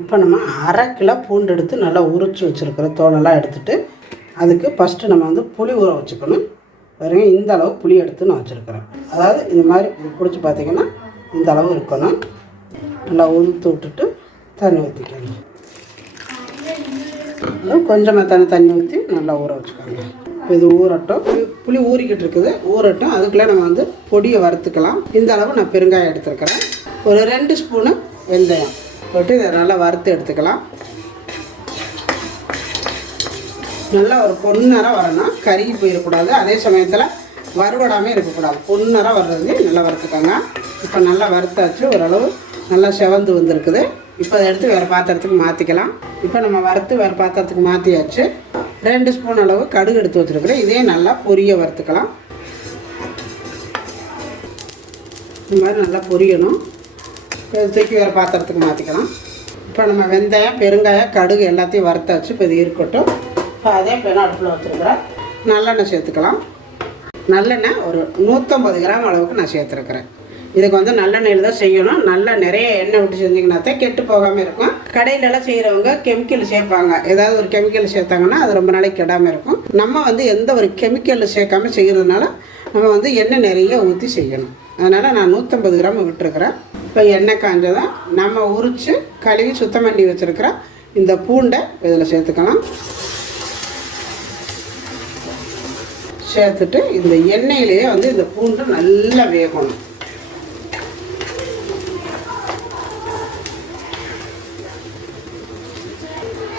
இப்போ நம்ம அரை கிலோ பூண்டு எடுத்து நல்லா உரிச்சு வச்சுருக்கிற தோலெல்லாம் எடுத்துட்டு அதுக்கு ஃபஸ்ட்டு நம்ம வந்து புளி ஊற வச்சுக்கணும். பாருங்க இந்த அளவு புளி எடுத்து நான் வச்சுருக்கிறேன். அதாவது இந்த மாதிரி பிடிச்சி பார்த்தீங்கன்னா இந்த அளவு இருக்கணும். நல்லா உதுத்து விட்டுட்டு தண்ணி ஊற்றிக்கணும் கொஞ்சமாக தண்ணி தண்ணி ஊற்றி நல்லா ஊற வச்சுக்கோங்க. இப்போ இது ஊறட்டும். புளி- ஊறிக்கிட்டு இருக்குது ஊறட்டும். அதுக்குள்ளே நம்ம வந்து பொடியை வறுத்துக்கலாம். இந்த அளவு நான் பெருங்காயம் எடுத்துருக்கிறேன். ஒரு ரெண்டு ஸ்பூனு வெந்தயம் போட்டு இதை நல்லா வறுத்து எடுத்துக்கலாம். நல்லா ஒரு பொன்னராக வரணும். கருகி போயிடக்கூடாது அதே சமயத்தில் வறுபடாமல் இருக்கக்கூடாது. பொன்னராக வர்றது நல்லா வறுத்துக்கோங்க. இப்போ நல்லா வறுத்தாச்சு. ஓரளவு நல்லா செவந்து வந்திருக்குது. இப்போ அதை எடுத்து வேறு பாத்திரத்துக்கு மாற்றிக்கலாம் இப்போ நம்ம வறுத்து வேறு பாத்திரத்துக்கு மாற்றியாச்சு ரெண்டு ஸ்பூன் அளவு கடுகு எடுத்து வச்சுருக்குறேன். இதே நல்லா பொரிய வறுத்துக்கலாம். இந்த மாதிரி நல்லா பொரியணும். தூக்கி வேறு பாத்திரத்துக்கு மாற்றிக்கலாம் இப்போ நம்ம வெந்தயம் பெருங்காயம் கடுகு எல்லாத்தையும் வறுத்தாச்சு இப்போ இது இருக்கட்டும். இப்போ அதே பெண் அடுப்பில் வச்சுருக்குறேன். நல்லெண்ணெய் சேர்த்துக்கலாம். நல்லெண்ணெய் ஒரு நூற்றம்பது கிராம் அளவுக்கு நான் சேர்த்துருக்குறேன். இதுக்கு வந்து நல்லெண்ணெயில் தான் செய்யணும். நல்லா நிறைய எண்ணெய் விட்டு செஞ்சிங்கன்னா தான் கெட்டு போகாமல் இருக்கும். கடையிலலாம் செய்கிறவங்க கெமிக்கல் சேர்ப்பாங்க. ஏதாவது ஒரு கெமிக்கல் சேர்த்தாங்கன்னா அது ரொம்ப நாளைக்கு கெடாமல் இருக்கும். நம்ம வந்து எந்த ஒரு கெமிக்கல் சேர்க்காம செய்கிறதுனால நம்ம வந்து எண்ணெய் நிறைய ஊற்றி செய்யணும். அதனால் நான் நூற்றம்பது கிராம் விட்டுருக்குறேன். இப்போ எண்ணெய் காஞ்சதும் நம்ம உரித்து கழுவி சுத்தம் பண்ணி வச்சுருக்கிற இந்த பூண்டை இதில் சேர்த்துக்கலாம். சேர்த்துட்டு இந்த எண்ணெயிலேயே வந்து இந்த பூண்டு நல்லா வேகணும்.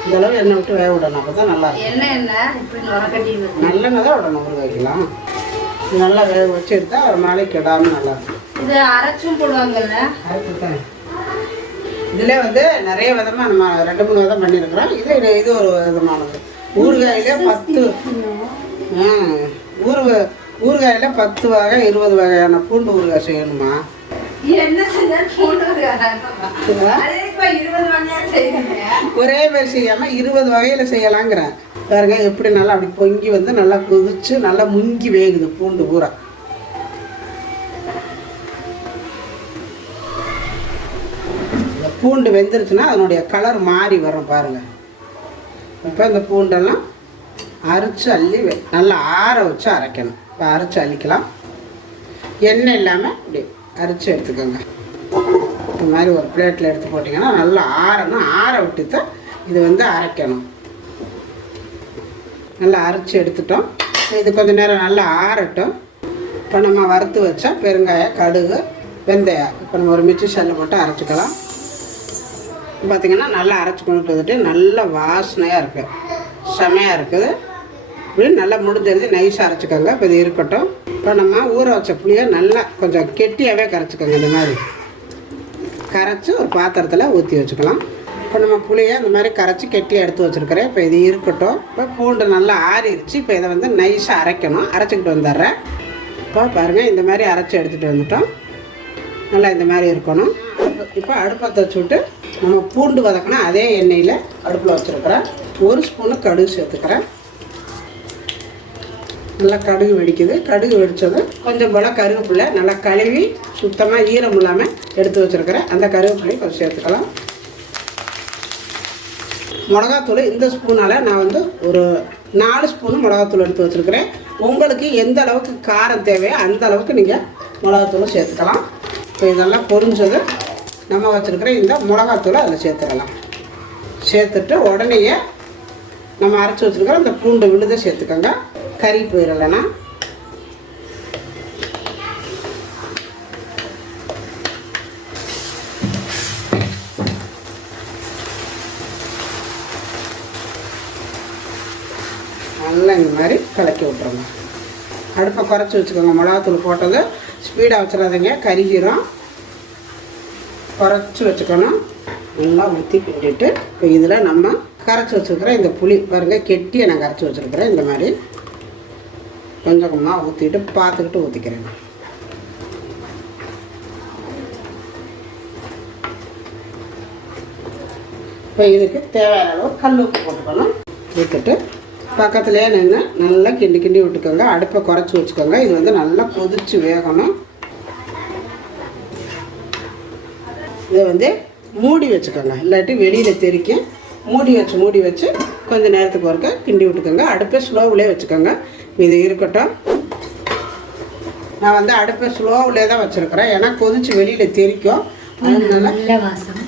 இந்த அளவு எண்ணெய் விட்டு வேக விடணும் அப்போ தான் நல்லா இருக்கும். என்ன? என்ன இப்படி நல்லெண்ணெய் தான் விடணும் ஊற வைக்கலாம் இது நல்லா வேக வச்சு எடுத்தால் ஒரு நாளைக்கு கெடாமல் நல்லா இருக்கும். இது அரைச்சும் போடுவாங்கல்ல? அதுக்குத்தான். இதுல வந்து நிறைய விதமா நம்ம ரெண்டு மூணு விதம் பண்ணியிருக்கிறோம். இது இது- ஒரு விதமானது. ஊறுகாயில பத்து. ஊறு ஊறுகாயில பத்து வகை இருபது வகையான பூண்டு ஊறுகாய் செய்யணுமா? ஒரே மாதிரி செய்யாம இருபது வகையில செய்யலாங்கிறேன். பாருங்க எப்படி நல்லா அப்படி பொங்கி வந்து நல்லா கொதிச்சு நல்லா முங்கி வேகுது பூண்டு பூரா. இந்த பூண்டு வெந்துருச்சுன்னா அதனுடைய கலர் மாறி வரும் பாருங்க. இப்போ இந்த பூண்டெல்லாம் அரைச்சு அள்ளி நல்லா ஆற வச்சு அரைக்கணும். இப்போ அரைச்சு அள்ளிக்கலாம். எண்ணெய் இல்லாமல் இப்படி அரைச்சி எடுத்துக்கோங்க. இந்த மாதிரி ஒரு பிளேட்டில் எடுத்து போட்டிங்கன்னா நல்லா ஆறணும். ஆற விட்டு தான் இது வந்து அரைக்கணும். நல்லா அரைச்சி எடுத்துட்டோம். இது கொஞ்சம் நேரம் நல்லா ஆறட்டும். இப்போ நம்ம வறுத்து வச்சா பெருங்காயம் கடுகு வெந்தயம். இப்போ நம்ம ஒரு மிச்சி சல்லில் போட்டு அரைச்சிக்கலாம். பார்த்திங்கன்னா நல்லா அரைச்சி கொண்டு வந்துட்டு நல்ல வாசனையாக இருக்குது செமையாக இருக்குது. இப்படி நல்லா முடிஞ்சிருது நைஸாக அரைச்சிக்கோங்க. இப்போ இது இருக்கட்டும். இப்போ நம்ம ஊற வச்ச புளியை நல்லா கொஞ்சம் கெட்டியாகவே கரைச்சிக்கோங்க இந்த மாதிரி. கரைச்சி ஒரு பாத்திரத்தில் ஊற்றி வச்சுக்கலாம். இப்போ நம்ம புளியை இந்த மாதிரி கரைச்சி கெட்டி எடுத்து வச்சுருக்கிறேன். இப்போ இது இருக்கட்டும். இப்போ பூண்டு நல்லா ஆறிடுச்சு. இப்போ இதை வந்து நைஸாக அரைக்கணும். அரைச்சிக்கிட்டு வந்துடுறேன். இப்போ பாருங்கள் இந்த மாதிரி அரைச்சி எடுத்துகிட்டு வந்துட்டோம். நல்லா இந்த மாதிரி இருக்கணும். இப்போ அடுப்பத்தை வச்சுட்டு நம்ம பூண்டு வதக்கினா அதே எண்ணெயில் அடுப்பில் வச்சுருக்கிறேன். ஒரு ஸ்பூனு கடுகு சேர்த்துக்கிறேன். நல்லா கடுகு வெடிக்குது. கடுகு வெடித்ததும் கொஞ்சம் போல் கருவேப்பிலை நல்லா கழுவி சுத்தமாக ஈரம் இல்லாமல் எடுத்து வச்சுருக்கிறேன். அந்த கருவேப்பிலையும் கொஞ்சம் சேர்த்துக்கலாம். மிளகாத்தூள் இந்த ஸ்பூனால் நான் வந்து ஒரு நாலு ஸ்பூன் மிளகாத்தூள் எடுத்து வச்சுருக்கிறேன். உங்களுக்கு எந்த அளவுக்கு காரம் தேவையோ அந்த அளவுக்கு நீங்கள் மிளகாத்தூள் சேர்த்துக்கலாம். இப்போ இதெல்லாம் பொரிஞ்சது நம்ம வச்சுருக்கிற இந்த மிளகாத்தூளை அதில் சேர்த்துக்கலாம். சேர்த்துட்டு உடனேயே நம்ம அரைச்சி வச்சுருக்கிற அந்த பூண்டு விழுதை சேர்த்துக்கோங்க. கறி போயிடலைன்னா நல்லா இந்த மாதிரி கலக்கி விட்ருங்க அடுப்பை குறைச்சி வச்சுக்கோங்க. மிளகாத்தூள் போட்டது ஸ்பீடாக வச்சிடாதீங்க. கருகிரும் குறைச்சி வச்சுக்கணும். நல்லா ஊற்றி கிண்டிட்டு இப்போ இதில் நம்ம கரைச்சி வச்சுருக்கிற இந்த புளி பாருங்கள் கெட்டியை நான் கரைச்சி வச்சுருக்குறேன். இந்த மாதிரி கொஞ்சம் கொஞ்சமாக ஊற்றிட்டு பார்த்துக்கிட்டு ஊற்றிக்கிறேன் நான். இப்போ இதுக்கு தேவையான அளவு கல் உப்பு போட்டுக்கணும். ஊற்றிட்டு பக்கத்துலேயே நின்று நல்லா கிண்டி கிண்டி விட்டுக்கோங்க. அடுப்பை குறைச்சி வச்சுக்கோங்க. இது வந்து நல்லா கொதிச்சு வேகணும். இதை வந்து மூடி வச்சுக்கோங்க. இல்லாட்டி வெளியில் தெரிக்கும் மூடி வச்சு மூடி வச்சு கொஞ்சம் நேரத்துக்கு ஒருக்க கிண்டி விட்டுக்கோங்க. அடுப்பை ஸ்லோவிலே வச்சுக்கோங்க. இது இருக்கட்டும். நான் வந்து அடுப்பை ஸ்லோவிலே தான் வச்சுருக்கிறேன். ஏன்னா கொதிச்சு வெளியில் தெறிக்கும். அதனால நல்ல வாசம்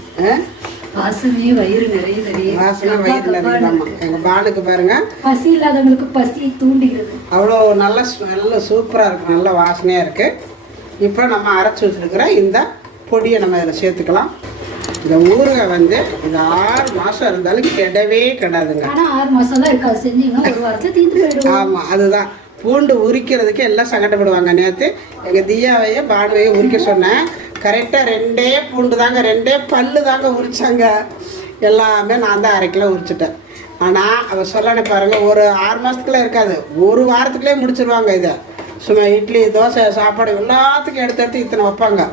வாசமே வயிறு நிறைய நிறைய. வாசனை வயிற்றுல இருக்குதாம்மா எங்கள் பாலுக்கு பாருங்கள் பசி இல்லாதவங்களுக்கு பசி தூண்டுகிறது அவ்வளோ நல்ல ஸ்மெல்லு சூப்பராக இருக்குது நல்ல வாசனையாக இருக்குது இப்போ நம்ம அரைச்சி வச்சுருக்கிற இந்த பொடியை நம்ம இதில் சேர்த்துக்கலாம். இந்த ஊறுகாய் வந்து இந்த ஆறு மாதம் இருந்தாலும் கெடவே கெடாதுங்க. ஆறு மாசம் தான் இருக்காது செஞ்சீங்கன்னா ஒரு வாரத்துல தீர்ந்து போயிடும். ஆமாம் அதுதான். பூண்டு உரிக்கிறதுக்கு எல்லாம் சங்கடப்படுவாங்க. நேற்று எங்கள் தியாவையே பானுவையே உரிக்க சொன்னேன். கரெக்டாக ரெண்டே பூண்டு தாங்க ரெண்டே பல்லு தாங்க உரிச்சாங்க. எல்லாமே நான் தான் அரை கிலோ உரிச்சிட்டேன். ஆனால் அவள் சொல்லணே பாருங்கள் ஒரு ஆறு மாதத்துக்குள்ளே இருக்காது. ஒரு வாரத்துக்குள்ளே முடிச்சிருவாங்க இதை. சும்மா இட்லி தோசை சாப்பாடு எல்லாத்துக்கும் எடுத்து எடுத்து இத்தனை வைப்பாங்க.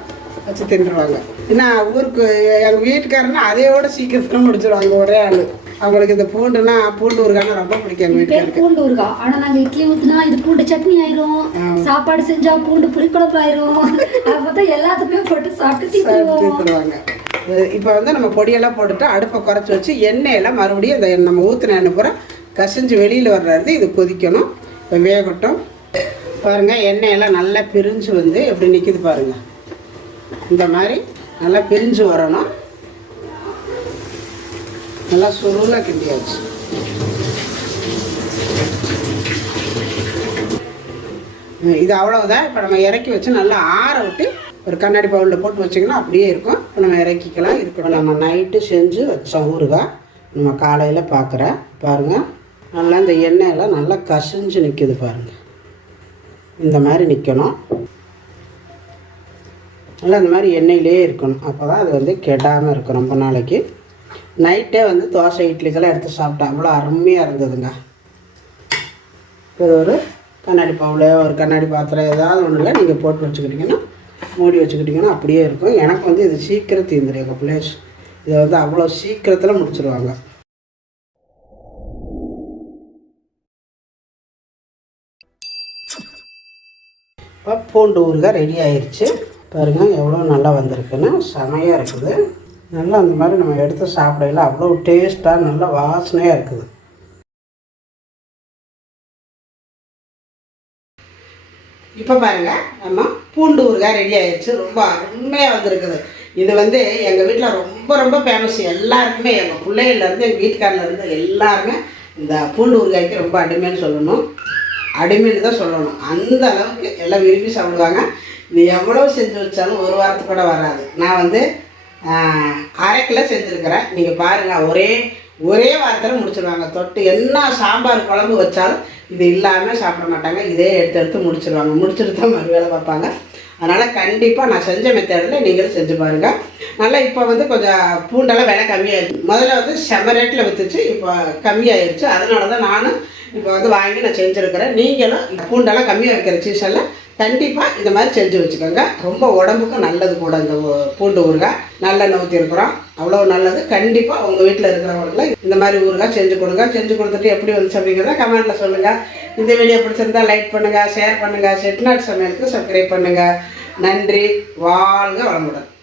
வச்சு தின்றுவாங்க என்ன ஊருக்கு எங்கள் வீட்டுக்காரன்னா அதையோட சீக்கிரத்தில் முடிச்சிருவாங்க ஒரே ஆள். அவங்களுக்கு இந்த பூண்டுனா பூண்டு ஊறுகாய்னா ரொம்ப பிடிக்கும் எங்கள் வீட்டுக்காருக்கு. பூண்டு ஊறுகாய். ஆனா நாங்க இட்லி ஊத்துனா இது பூண்டு சட்னி ஆயிரும். சாப்பாடு செஞ்சா பூண்டு புளிக்குழம்பு ஆயிரும். அப்பதான் எல்லாத்துக்குமே போட்டு சாப்பிட்டு தீர்த்துடுவாங்க இப்போ வந்து நம்ம பொடியெல்லாம் போட்டுட்டு அடுப்பை குறைச்சி வச்சு எண்ணெயெல்லாம் மறுபடியும் இந்த நம்ம ஊற்றின எண்ணெய் பூரா கசிஞ்சு வெளியில் வர்றது இது கொதிக்கணும். இப்போ வேகட்டும். பாருங்கள் எண்ணெயெல்லாம் நல்லா பிரிஞ்சு வந்து எப்படி நிற்கிது பாருங்கள் இந்த மாதிரி நல்லா பிரிஞ்சு வரணும். நல்லா சுருளாக கிண்டியாச்சு. இது அவ்வளவுதான். இப்போ நம்ம இறக்கி வச்சு நல்லா ஆற விட்டு ஒரு கண்ணாடி பவுலில் போட்டு வச்சிங்கன்னா அப்படியே இருக்கும். இப்போ நம்ம இறக்கிக்கலாம். இருக்கணும் நம்ம நைட்டு செஞ்சு வச்சோம் ஊறுகாய் நம்ம காலையில் பார்க்குறேன் பாருங்கள் நல்லா இந்த எண்ணெயெல்லாம் நல்லா கசிஞ்சு நிற்கிது பாருங்கள் இந்த மாதிரி நிற்கணும் நல்லா அந்த மாதிரி எண்ணெயிலே இருக்கணும். அப்போ தான் அது வந்து கெடாமல் இருக்கும் ரொம்ப நாளைக்கு. நைட்டே வந்து தோசை இட்லிக்கெல்லாம் எடுத்து சாப்பிட்டேன் அவ்வளோ அருமையாக இருந்ததுங்க. இது ஒரு கண்ணாடி பவுல ஒரு கண்ணாடி பாத்திரம் ஏதாவது ஒன்றில் நீங்கள் போட்டு வச்சுக்கிட்டிங்கன்னா மூடி வச்சுக்கிட்டிங்கன்னா அப்படியே இருக்கும். எனக்கு வந்து இது சீக்கிரம் தீர்ந்துடும் எங்கள் பிளேஸ் இதை வந்து அவ்வளோ சீக்கிரத்தில் முடிச்சிருவாங்க. இப்போ பூண்டு ஊறுகாய் ரெடி ஆயிடுச்சு பாருங்கள் எவ்வளோ நல்லா வந்திருக்குன்னு செமையாக இருக்குது. நல்லா அந்த மாதிரி நம்ம எடுத்து சாப்பிடையில அவ்வளோ டேஸ்ட்டாக நல்லா வாசனையாக இருக்குது. இப்போ பாருங்கள் நம்ம பூண்டு ஊறுகாய் ரெடி ஆயிடுச்சு. ரொம்ப அருமையாக வந்திருக்குது. இது வந்து எங்கள் வீட்டில் ரொம்ப ரொம்ப ஃபேமஸ் எல்லாருக்குமே எங்கள் பிள்ளைகள்லேருந்து எங்கள் வீட்டுக்காரிலேருந்து எல்லாருமே இந்த பூண்டு ஊறுகாய்க்கு ரொம்ப அடிமைன்னு சொல்லணும். அடிமைன்னு தான் சொல்லணும். அந்த அளவுக்கு எல்லாம் விரும்பி சாப்பிடுவாங்க. நீ எவ்வளோ செஞ்சு வச்சாலும் ஒரு வாரத்துக்கு கூட வராது. நான் வந்து ஆஹ், அரை கிலோ செஞ்சுருக்கிறேன். நீங்கள் பாருங்கள் ஒரே ஒரே வாரத்தில் முடிச்சிருவாங்க. தொட்டு என்ன சாம்பார் குழம்பு வச்சாலும் இது இல்லாமல் சாப்பிட மாட்டாங்க. இதே எடுத்து எடுத்து முடிச்சிருவாங்க. முடிச்சுட்டு தான் மறு வேலை பார்ப்பாங்க. அதனால் கண்டிப்பாக நான் செஞ்ச மெத்தடில் நீங்களும் செஞ்சு பாருங்கள் நல்லா இப்போ வந்து கொஞ்சம் பூண்டெல்லாம் விலை கம்மியாயிருச்சு முதல்ல வந்து செம ரேட்டில் விற்றுச்சு இப்போ கம்மியாயிருச்சு. அதனால தான் நானும் இப்போ வந்து வாங்கி நான் செஞ்சுருக்கிறேன். நீங்களும் பூண்டெல்லாம் கம்மியாக வைக்கிற சீசனில் கண்டிப்பாக இந்த மாதிரி செஞ்சு வச்சுக்கோங்க. ரொம்ப உடம்புக்கும் நல்லது கூட இந்த ஊ- பூண்டு ஊறுகாய். நல்லெண்ணெய் ஊற்றிருக்கிறோம் அவ்வளோ நல்லது. கண்டிப்பாக உங்கள் வீட்டில் இருக்கிறவங்களுக்கு இந்த மாதிரி ஊறுகாய் செஞ்சு கொடுங்க. செஞ்சு கொடுத்துட்டு எப்படி வந்துச்சு அப்படிங்கிறத கமெண்ட்டில் சொல்லுங்கள் இந்த வீடியோ பிடிச்சிருந்தா லைக் பண்ணுங்கள் ஷேர் பண்ணுங்கள் செட்நாட் சமையலுக்கு சப்ஸ்கிரைப் பண்ணுங்கள் நன்றி. வாழ்க வளமுடன்.